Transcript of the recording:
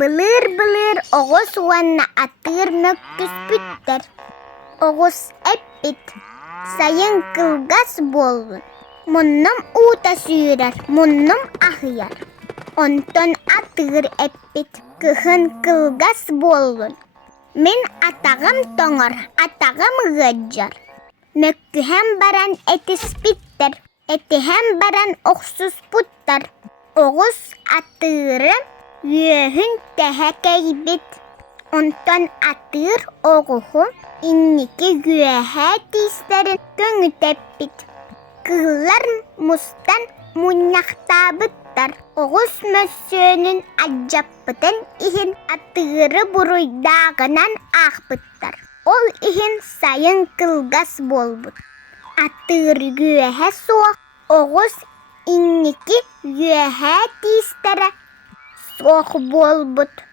Былыр оғыз уонна Атыыр мөккүспүттер. Оғыз эппит, сайын кылгас болун. Муннум ута сүйрер, муннум ахыяр. Онтон Атыыр эппит, кыхын кылгас болун. Мен атағым тоңор, атағым гыджар. Мөккүһәм баран этиспиттер, этиһәм баран оксуспуттар. Оғыз Атыыры үөһүн тэһэкэйбит. Онтон Атыыр оҕуһу инники үөһэ тиистерин көҥүтэппит. Кыыллар мустан мунньахтаабыттар. Оҕус мөссөөнүн адьаппытын иһин Атыыры буруйдаагынан аахпыттар. Ол иһин сайын кылгас болбут. Атыыр үөһэ суох, оҕус инники үөһэ тиистерэ суох болбут.